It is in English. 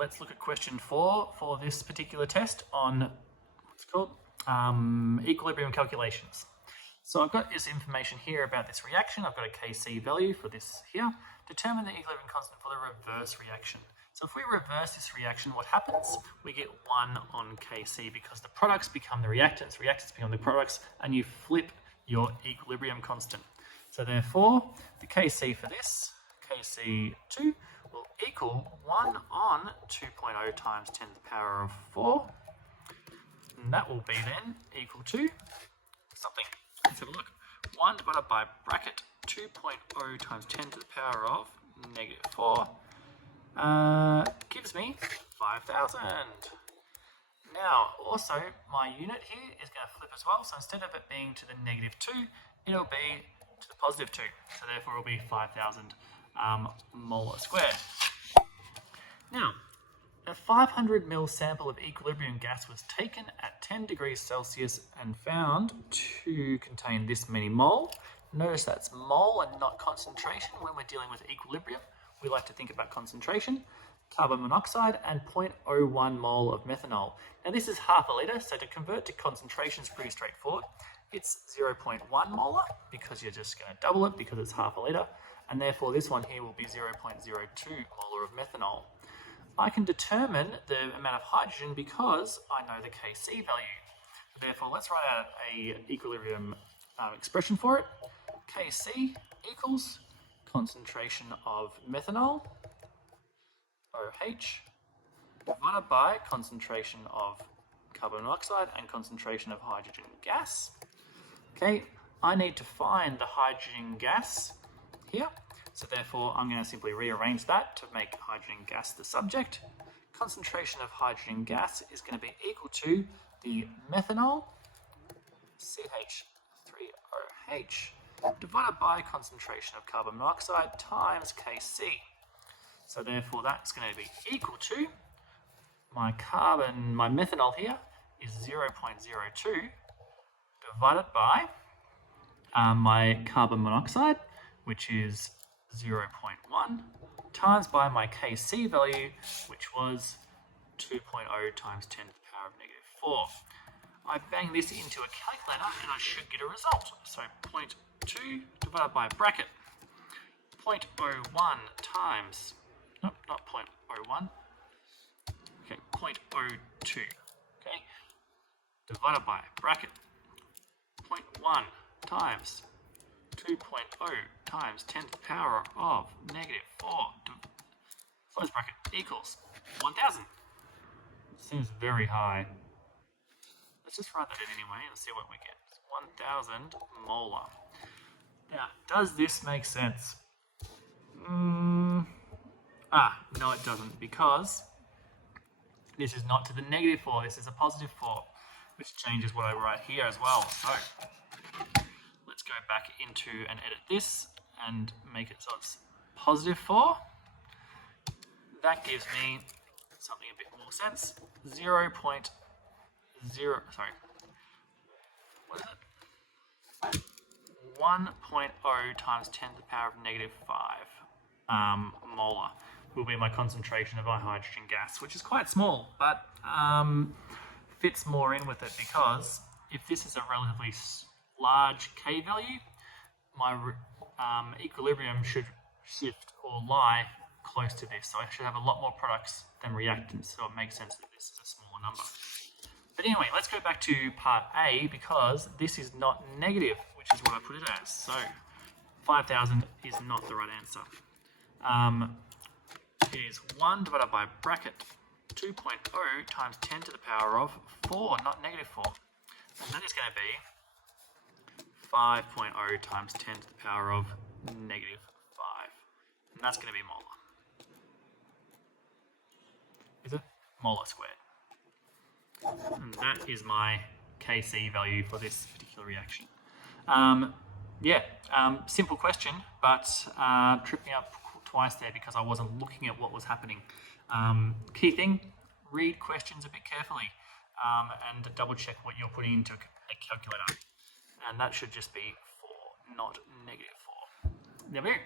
let's look at question 4 for this particular test on what's it called equilibrium calculations. So I've got this information here about this reaction. I've got a Kc value for this here. Determine the equilibrium constant for the reverse reaction. So if we reverse this reaction, what happens? We get 1 on Kc because the products become the reactants, reactants become the products, and you flip your equilibrium constant. So therefore, the Kc for this, Kc2, will equal 1 on 2.0 times 10 to the power of 4. And that will be then equal to something. Let's have a look. 1 divided by bracket 2.0 times 10 to the power of negative 4 gives me 5,000. Now, also, my unit here is going to flip as well. So instead of it being to the negative 2, it'll be to the positive 2. So therefore, it'll be 5,000 molar squared. Now, a 500 ml sample of equilibrium gas was taken at 10 degrees Celsius and found to contain this many mole. Notice that's mole and not concentration. When we're dealing with equilibrium, we like to think about concentration. Carbon monoxide and 0.01 mole of methanol. Now this is half a litre, so to convert to concentration is pretty straightforward. It's 0.1 molar because you're just going to double it because it's half a litre, and therefore this one here will be 0.02 molar of methanol. I can determine the amount of hydrogen because I know the Kc value. Therefore, let's write out a equilibrium expression for it. Kc equals concentration of methanol, OH, divided by concentration of carbon monoxide and concentration of hydrogen gas. Okay, I need to find the hydrogen gas here. So therefore, I'm going to simply rearrange that to make hydrogen gas the subject. Concentration of hydrogen gas is going to be equal to the methanol, CH3OH, divided by concentration of carbon monoxide times Kc. So therefore, that's going to be equal to my methanol here is 0.02 divided by my carbon monoxide, which is 0.1, times by my Kc value, which was 2.0 times 10 to the power of negative 4. I bang this into a calculator and I should get a result. So 0.2 divided by bracket 0.01 times, nope, not 0.01, okay, 0.02, okay, divided by bracket 0.1 times 2.0 times 10 to the power of negative 4, close bracket, equals 1,000. Seems very high. Let's just write that in anyway and see what we get. 1,000 molar. Now, does this make sense? No it doesn't, because this is not to the negative 4, this is a positive 4, which changes what I write here as well. So, let's go back into and edit this and make it so it's positive 4. That gives me something a bit more sense. 1.0 times 10 to the power of negative 5 molar will be my concentration of my hydrogen gas, which is quite small, but fits more in with it, because if this is a relatively large K value, my equilibrium should shift or lie close to this. So I should have a lot more products than reactants, so it makes sense that this is a smaller number. But anyway, let's go back to part A, because this is not negative, which is what I put it as. So 5,000 is not the right answer. It is 1 divided by bracket 2.0 times 10 to the power of 4, not negative 4. And that is going to be 5.0 times 10 to the power of negative 5. And that's going to be molar. Is it? Molar squared. And that is my Kc value for this particular reaction. Simple question, but tripped me up twice there because I wasn't looking at what was happening. Key thing, read questions a bit carefully and double check what you're putting into a calculator. And that should just be 4, not negative 4. There we go.